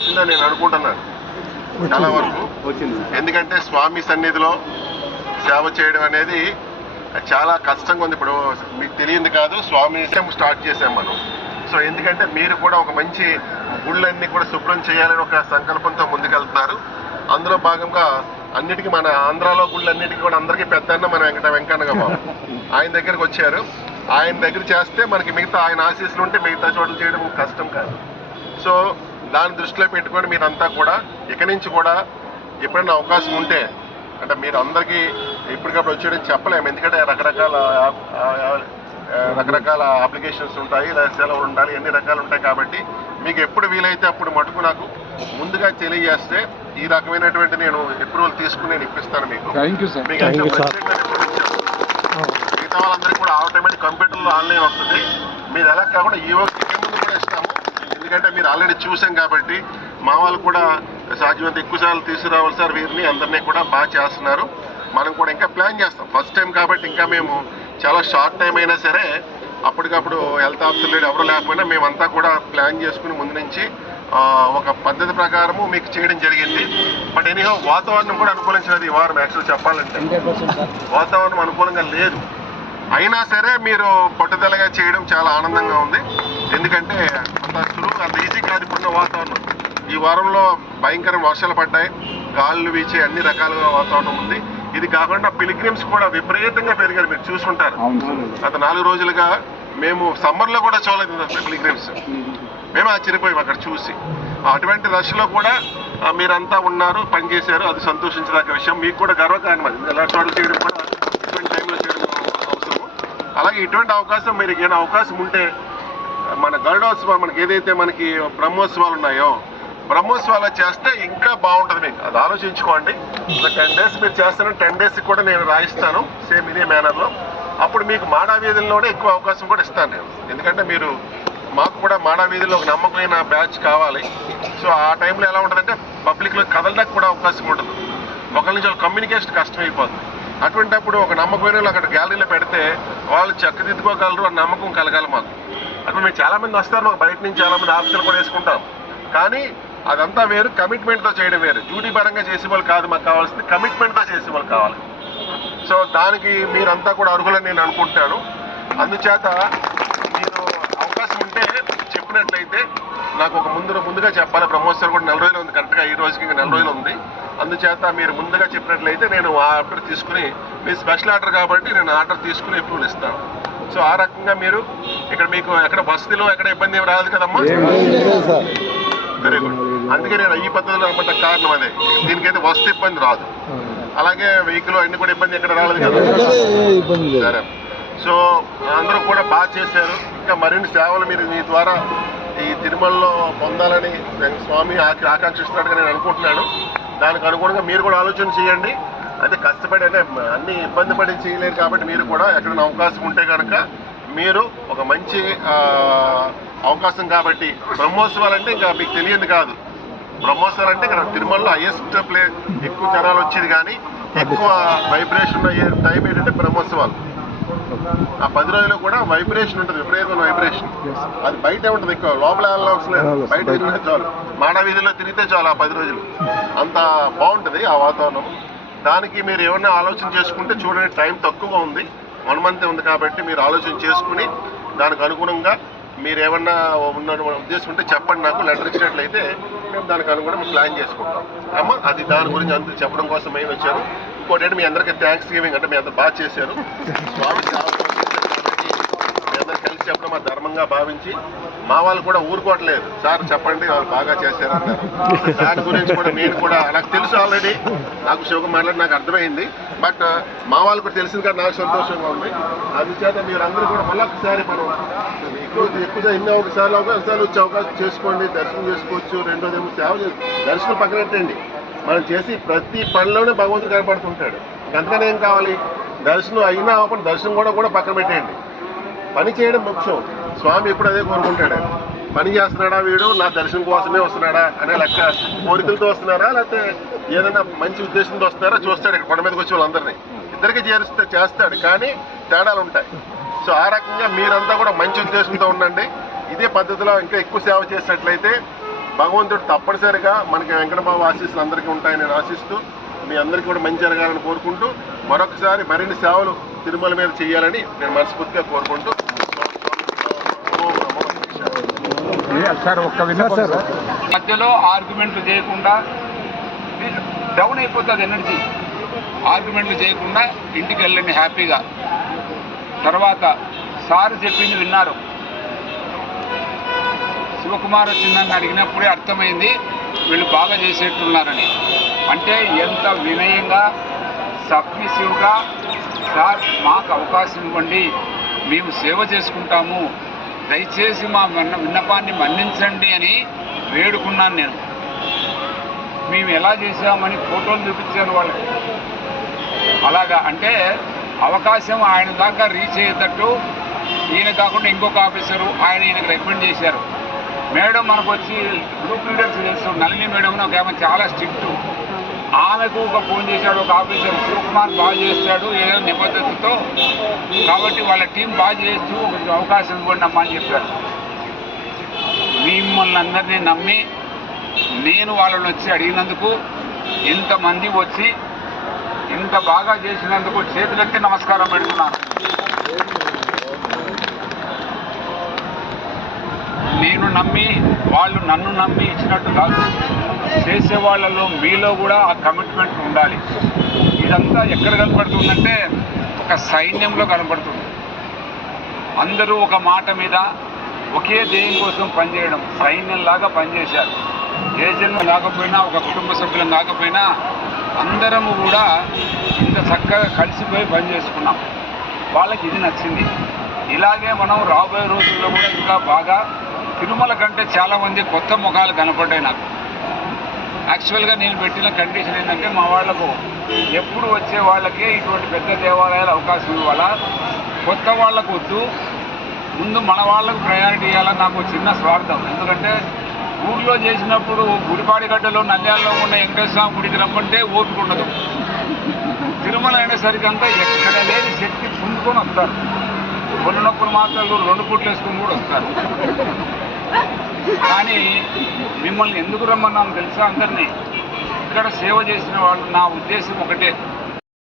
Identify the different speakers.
Speaker 1: వచ్చిందని నేను అనుకుంటున్నాను. చాలా వరకు.
Speaker 2: వచ్చింది.
Speaker 1: ఎందుకంటే స్వామి సన్నిధిలో సేవ చేయడం అనేది చాలా కష్టంగా ఉంది. ఇప్పుడు మీకు తెలియంది కాదు స్వామి స్టార్ట్ చేసాం మనం. సో ఎందుకంటే మీరు కూడా ఒక మంచి గుళ్ళన్నీ కూడా శుభ్రం చేయాలని ఒక సంకల్పంతో ముందుకెళ్తున్నారు. అందులో భాగంగా అన్నిటికీ మన ఆంధ్రాలో గుళ్ళన్నిటికీ కూడా అందరికీ పెద్దన్న మన వెంకట వెంకన్నగా బాబు. ఆయన దగ్గరికి వచ్చారు. ఆయన దగ్గర చేస్తే మనకి మిగతా ఆయన ఆశీస్సులు ఉంటే మిగతా చోట్ల చేయడం కష్టం కాదు. సో దాన్ని దృష్టిలో పెట్టుకొని మీరంతా కూడా ఇక నుంచి కూడా ఎప్పుడైనా అవకాశం ఉంటే అంటే మీరు అందరికీ ఇప్పటికప్పుడు వచ్చేయడం చెప్పలేము. ఎందుకంటే రకరకాల రకరకాల అప్లికేషన్స్ ఉంటాయి లేదా సెలవులు ఉండాలి ఎన్ని రకాలు ఉంటాయి కాబట్టి మీకు ఎప్పుడు వీలైతే అప్పుడు మటుకు నాకు ముందుగా తెలియజేస్తే ఈ రకమైనటువంటి నేను అప్రూవల్ తీసుకుని నేను ఇప్పిస్తాను మీకు. మిగతా వాళ్ళందరికీ కూడా ఆటోమేటిక్ కంప్యూటర్లో ఆన్లైన్ వస్తుంది. మీరు ఎలా కాకుండా ఈ వరకు ముందు కూడా ఇస్తాము. ఎందుకంటే మీరు ఆల్రెడీ చూసాం కాబట్టి మా వాళ్ళు కూడా సాధ్యమంత ఎక్కువ సార్లు తీసుకురావాలి సార్ వీరిని. అందరినీ కూడా బాగా చేస్తున్నారు. మనం కూడా ఇంకా ప్లాన్ చేస్తాం. ఫస్ట్ టైం కాబట్టి ఇంకా మేము చాలా షార్ట్ టైం అయినా సరే అప్పటికప్పుడు హెల్త్ ఆఫీసర్ లేడు ఎవరు లేకపోయినా మేమంతా కూడా ప్లాన్ చేసుకుని ముందు నుంచి ఒక పద్ధతి ప్రకారము మీకు చేయడం జరిగింది. బట్ ఎనీహో వాతావరణం కూడా అనుకూలించినది ఈ వారం యాక్చువల్ చెప్పాలంటే. వాతావరణం అనుకూలంగా లేదు. అయినా సరే మీరు పట్టుదలగా చేయడం చాలా ఆనందంగా ఉంది. ఎందుకంటే ఇప్పుడున్న వాతావరణం. ఈ వారంలో భయంకర వర్షాలు పడ్డాయి. గాలులు వీచే అన్ని రకాలుగా వాతావరణం ఉంది. ఇది కాకుండా పిలిగ్రిమ్స్ కూడా విపరీతంగా పెరిగారు మీరు చూసుంటారు. గత నాలుగు రోజులుగా మేము సమ్మర్లో కూడా చూడలేదు పిలిగ్రిమ్స్. మేము ఆశ్చర్యపోయాం అక్కడ చూసి. అటువంటి రష్లో కూడా మీరంతా ఉన్నారు పనిచేశారు. అది సంతోషించదగ్గ విషయం. మీకు కూడా గర్వకారణం అది. ఎలా చోట్ల చేయడం కూడా ఇటువంటి టైంలో చేయడం అవసరం అలాగే ఇటువంటి అవకాశం మీరు ఏమైనా అవకాశం ఉంటే మన గరుడోత్సవం మనకి ఏదైతే మనకి బ్రహ్మోత్సవాలు ఉన్నాయో బ్రహ్మోత్సవాలు చేస్తే ఇంకా బాగుంటుంది మీకు. అది ఆలోచించుకోండి. ఒక టెన్ డేస్ మీరు చేస్తాను టెన్ డేస్ కూడా నేను రాయిస్తాను సేమ్ ఇదే మేనర్లో అప్పుడు మీకు మాడావీధుల్లోనే ఎక్కువ అవకాశం కూడా ఇస్తాను నేను. ఎందుకంటే మీరు మాకు కూడా మాడావీధిలో ఒక నమ్మకమైన బ్యాచ్ కావాలి. సో ఆ టైంలో ఎలా ఉంటుందంటే పబ్లిక్లో కదలడానికి కూడా అవకాశం ఉంటుంది. ఒకరి నుంచి వాళ్ళ కమ్యూనికేషన్ కష్టమైపోతుంది. అటువంటప్పుడు ఒక నమ్మకమైన అక్కడ గ్యాలరీలో పెడితే వాళ్ళు చక్కదిద్దుకోగలరు అన్న నమ్మకం కలగాలి మాకు. అప్పుడు మేము చాలామంది వస్తారు మాకు బయట నుంచి చాలా మంది ఆఫీసులు కూడా వేసుకుంటాం. కానీ అదంతా వేరు కమిట్మెంట్తో చేయడం వేరు. డ్యూటీ పరంగా చేసే వాళ్ళు కాదు మాకు కావాల్సింది కమిట్మెంట్తో చేసే వాళ్ళు కావాలి. సో దానికి మీరంతా కూడా అర్హులని నేను అనుకుంటాను అందుచేత మీరు అవకాశం ఉంటే చెప్పినట్లయితే నాకు ఒక ముందు ముందుగా చెప్పాలి. బ్రహ్మోత్సవం కూడా నెల రోజులు ఉంది కరెక్ట్గా ఈ రోజుకి ఇంకా నెల రోజులు ఉంది. అందుచేత మీరు ముందుగా చెప్పినట్లయితే నేను ఆ ఆర్డర్ తీసుకుని మీ స్పెషల్ ఆర్డర్ కాబట్టి నేను ఆర్డర్ తీసుకుని అప్రూవల్ ఇస్తాను. సో ఆ రకంగా మీరు ఇక్కడ మీకు ఎక్కడ వసతిలో ఎక్కడ ఇబ్బంది ఏమి రాదు కదమ్మా? వెరీ గుడ్ అందుకే నేను ఈ పద్ధతిలో అనమాట కారణం అదే. దీనికైతే వస్తు ఇబ్బంది రాదు. అలాగే వెహికల్ అన్ని కూడా ఇబ్బంది ఎక్కడ రాలేదు కదా? సరే. సో అందరూ కూడా బాగా చేశారు. ఇంకా మరిన్ని సేవలు మీరు మీ ద్వారా ఈ తిరుమలలో పొందాలని స్వామి ఆకి ఆకాంక్షిస్తున్నట్టుగా నేను అనుకుంటున్నాను. దానికి అనుగుణంగా మీరు కూడా ఆలోచన చేయండి. అయితే కష్టపడి అంటే అన్ని ఇబ్బంది పడి చేయలేరు కాబట్టి మీరు కూడా ఎక్కడైనా అవకాశం ఉంటే కనుక మీరు ఒక మంచి అవకాశం కాబట్టి బ్రహ్మోత్సవాలు అంటే ఇంకా మీకు తెలియదు కాదు. బ్రహ్మోత్సవాలు అంటే ఇక్కడ తిరుమలలో హైయెస్ట్ ప్లే ఎక్కువ జనాలు వచ్చేది కానీ ఎక్కువ వైబ్రేషన్ అయ్యే టైం ఏంటంటే బ్రహ్మోత్సవాలు. ఆ పది రోజులు కూడా వైబ్రేషన్ ఉంటుంది. విపరీతమైన వైబ్రేషన్ అది బయట ఉంటుంది ఎక్కువ. లోపల లేదు బయట తిరిగితే చాలు. మాడ వీధిలో తిరిగితే చాలు ఆ పది రోజులు. అంత బాగుంటుంది ఆ వాతావరణం. దానికి మీరు ఏమన్నా ఆలోచన చేసుకుంటే చూడండి టైం తక్కువగా ఉంది. వన్ మంత్ ఉంది కాబట్టి మీరు ఆలోచన చేసుకుని దానికి అనుగుణంగా మీరేమన్నా ఉన్న ఉద్దేశం ఉంటే చెప్పండి నాకు లెటర్ ఇచ్చినట్లయితే మేము దానికి అనుగుణంగా ప్లాన్ చేసుకుంటాం. అమ్మ అది దాని గురించి అంత చెప్పడం కోసం మేము వచ్చారు ఇంకోటి మీ అందరికీ థ్యాంక్స్ గివింగ్ అంటే మీ అందరు బాగా చేశారు. స్వామి మీ అందరు కలిసి చెప్పడం మా ధర్మంగా భావించి మా వాళ్ళు కూడా ఊరుకోవట్లేదు. సార్ చెప్పండి వాళ్ళు బాగా చేశారు అన్నారు. దాని గురించి కూడా నేను కూడా నాకు తెలుసు ఆల్రెడీ. నాకు శివకు మాట్లాడి నాకు అర్థమైంది. బట్ మా వాళ్ళు కూడా తెలిసింది కానీ నాకు సంతోషంగా ఉంది. అందుచేత మీరు అందరూ కూడా మళ్ళీ ఒకసారి మనం ఎక్కువ ఎక్కువ ఒకసారి ఒకసారి వచ్చే అవకాశం చేసుకోండి దర్శనం చేసుకోవచ్చు రెండోది ఏమో సేవ దర్శనం పక్కనట్టండి మనం చేసి ప్రతి పనిలోనే భగవంతుడు కనపడుతుంటాడు. అంతకనే ఏం కావాలి? దర్శనం అయినా అవ్వకుండా దర్శనం కూడా కూడా పక్కన పెట్టేయండి. పని చేయడం ముఖ్యం స్వామి ఎప్పుడు అదే కోరుకుంటాడు. పని చేస్తున్నాడా వీడు? నా దర్శనం కోసమే వస్తున్నాడా? అనే లెక్క కోరికలతో వస్తున్నారా? లేకపోతే ఏదైనా మంచి ఉద్దేశంతో వస్తున్నారా? చూస్తాడు ఇక్కడ కొండ మీదకి వచ్చి వాళ్ళందరినీ. ఇద్దరికి చేరిస్తే చేస్తాడు కానీ తేడాలు ఉంటాయి. సో ఆ రకంగా మీరంతా కూడా మంచి ఉద్దేశంతో ఉండండి. ఇదే పద్ధతిలో ఇంకా ఎక్కువ సేవ చేసినట్లయితే భగవంతుడు తప్పనిసరిగా మనకి వెంకటబాబు ఆశీస్సులు అందరికీ ఉంటాయని నేను ఆశిస్తూ మీ అందరికీ కూడా మంచి జరగాలని కోరుకుంటూ మరొకసారి మరిన్ని సేవలు తిరుమల మీద చేయాలని నేను మనస్ఫూర్తిగా కోరుకుంటూ
Speaker 3: మధ్యలో ఆర్గ్యుమెంట్లు చేయకుండా డౌన్ అయిపోతుంది ఎనర్జీ ఆర్గ్యుమెంట్లు చేయకుండా ఇంటికి వెళ్ళండి హ్యాపీగా తర్వాత సార్ చెప్పింది విన్నారు. శివకుమార్ వచ్చిందని అడిగినప్పుడే అర్థమైంది వీళ్ళు బాగా చేసేట్టున్నారని. అంటే ఎంత వినయంగా సబ్మిసివ్గా సార్ మాకు అవకాశం ఇవ్వండి మేము సేవ చేసుకుంటాము. దయచేసి మా విన్న విన్నపాన్ని మన్నించండి అని వేడుకున్నాను నేను. మేము ఎలా చేసామని ఫోటోలు చూపించారు వాళ్ళకి. అలాగా అంటే అవకాశం ఆయన దాకా రీచ్ అయ్యేటట్టు ఈయన కాకుండా ఇంకొక ఆఫీసరు ఆయన ఈయనకు రికమెండ్ చేశారు. మేడం మనకు వచ్చి గ్రూప్ లీడర్స్ తెలుసు నళిని మేడం ఒక ఆమె చాలా స్ట్రిక్ట్ ఆమెకు ఒక ఫోన్ చేశాడు ఒక ఆఫీసర్ శివకుమార్ బాగా చేస్తాడు ఏదో నిబద్ధతతో కాబట్టి వాళ్ళ టీం బాగా చేస్తూ కొంచెం అవకాశం ఇవ్వండి అమ్మా అని చెప్పారు. మిమ్మల్ని అందరినీ నమ్మి నేను వాళ్ళని వచ్చి అడిగినందుకు ఇంతమంది వచ్చి ఇంత బాగా చేసినందుకు చేతులెత్తి నమస్కారం పెడుతున్నాను. నేను నమ్మి వాళ్ళు నన్ను నమ్మి ఇచ్చినట్టు కాదు. చేసే వాళ్ళలో మీలో కూడా ఆ కమిట్మెంట్ ఉండాలి. ఇదంతా ఎక్కడ కనపడుతుందంటే ఒక సైన్యంలో కనపడుతుంది. అందరూ ఒక మాట మీద ఒకే ధ్యేయం కోసం పనిచేయడం సైన్యంలాగా పనిచేశారు. ఏ జన్మ కాకపోయినా ఒక కుటుంబ సభ్యులం కాకపోయినా అందరము కూడా ఇంత చక్కగా కలిసిపోయి పని చేసుకున్నాం. వాళ్ళకి ఇది నచ్చింది. ఇలాగే మనం రాబోయే రోజుల్లో కూడా ఇంకా బాగా తిరుమల కంటే చాలామంది కొత్త ముఖాలు కనపడ్డాయి నాకు. యాక్చువల్గా నేను పెట్టిన కండిషన్ ఏంటంటే మా వాళ్ళకు ఎప్పుడు వచ్చే వాళ్ళకే ఇటువంటి పెద్ద దేవాలయాలు అవకాశం ఇవ్వాలా? కొత్త వాళ్ళకు వద్దు. ముందు మన వాళ్ళకు ప్రయారిటీ ఇవ్వాలని నాకు చిన్న స్వార్థం. ఎందుకంటే ఊర్లో చేసినప్పుడు గుడిపాడిగడ్డలో నంద్యాలలో ఉన్న వెంకటేశ్వర స్వామి గుడికి రమ్మంటే ఓపిక ఉండదు. తిరుమల అయినసరికి అంతా ఎక్కడ లేని శక్తి పుంజుకొని వస్తారు. కొన్ని నొప్పులు మాత్రాలు రెండు పూట్లు వేసుకుని కూడా వస్తారు. కానీ మిమ్మల్ని ఎందుకు రమ్మన్నాం తెలుసా? అందరినీ. ఇక్కడ సేవ చేసిన వాళ్ళు నా ఉద్దేశం ఒకటే.